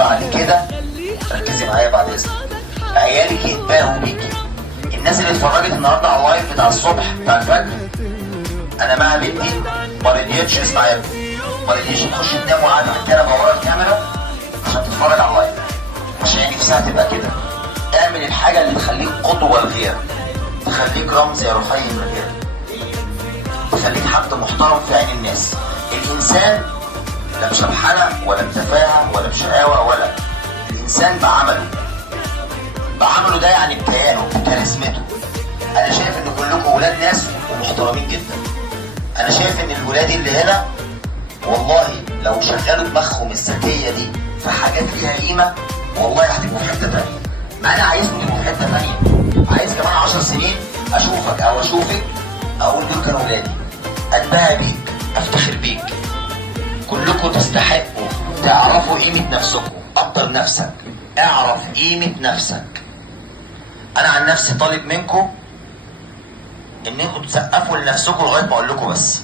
بعد كده ركزي معايا بعد اذنك، عيالك يتباهوا بيكي. الناس اللي اتفرجت النهارده على اللايف بتاع الصبح بتاع الفجر، انا مع بنتي ما رضيتش، اسمع يا ابني، ما رضيتش تخش تنام وقاعده على الكنبه ورا الكاميرا عشان تتفرج على اللايف، عشان نفسها تبقى كده. اعمل الحاجه اللي تخليك قدوه لغيرك، تخليك رمز يا رحيم لغيرك، تخليك حد محترم في عين الناس. الانسان لا بشبحنه ولا بتفاهه ولا بشقاوه، ولا الانسان بعمله ده يعني بكيانه بكاريزمته. انا شايف ان كلكم ولاد ناس ومحترمين جدا. انا شايف ان الولاد اللي هنا والله لو شغلوا دماغهم الذكيه دي في حاجات ليها قيمه والله هتبقوا في حته ثانيه. ما انا عايزكم تبقوا في حته ثانيه، عايز كمان 10 سنين اشوفك او اشوفك اقول دول كانوا ولادي، اتباهى بيك، افتخر بيك. كلكم تستحقوا تعرفوا قيمه نفسكم. قدر نفسك، اعرف قيمه نفسك. انا عن نفسي طالب منكم ان انتوا تسقفوا لنفسكم لغايه ما اقول لكم بس.